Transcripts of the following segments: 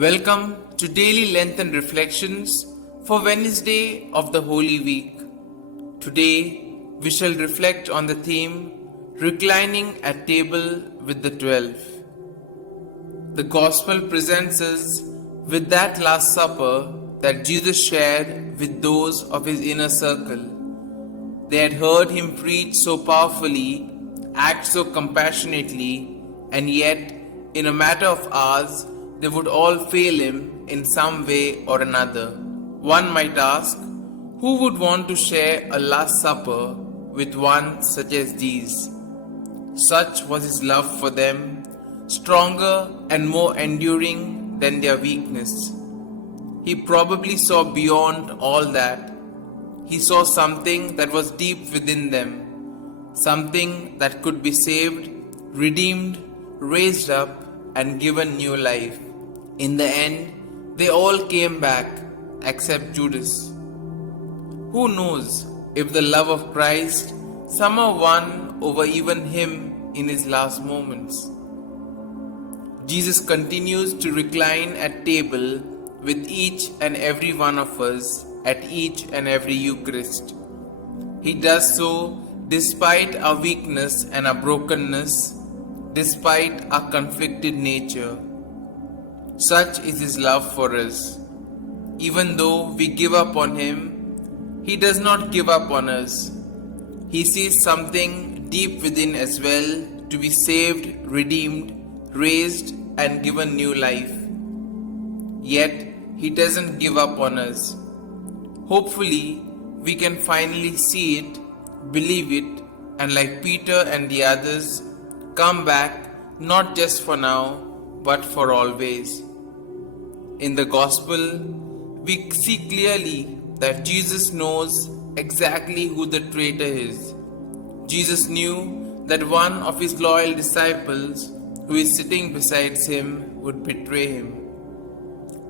Welcome to Daily Lengthen Reflections for Wednesday of the Holy Week. Today we shall reflect on the theme Reclining at Table with the 12. The Gospel presents us with that Last Supper that Jesus shared with those of his inner circle. They had heard him preach so powerfully, act so compassionately, and yet, in a matter of hours, they would all fail him in some way or another. One might ask, who would want to share a Last Supper with one such as these? Such was his love for them, stronger and more enduring than their weakness. He probably saw beyond all that. He saw something that was deep within them, something that could be saved, redeemed, raised up, and given new life. In the end, they all came back, except Judas. Who knows if the love of Christ somehow won over even him in his last moments. Jesus continues to recline at table with each and every one of us at each and every Eucharist. He does so despite our weakness and our brokenness, despite our conflicted nature. Such is his love for us. Even though we give up on him, he does not give up on us. He sees something deep within as well to be saved, redeemed, raised, and given new life. Yet, he doesn't give up on us. Hopefully, we can finally see it, believe it, and like Peter and the others, come back not just for now, but for always. In the Gospel, we see clearly that Jesus knows exactly who the traitor is. Jesus knew that one of his loyal disciples, who is sitting beside him, would betray him.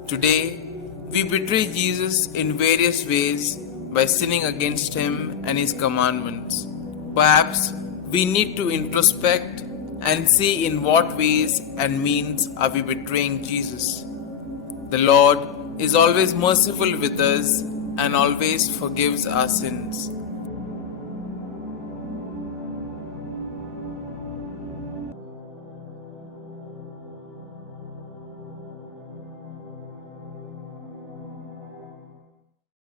Today, we betray Jesus in various ways by sinning against him and his commandments. Perhaps we need to introspect and see in what ways and means are we betraying Jesus. The Lord is always merciful with us and always forgives our sins.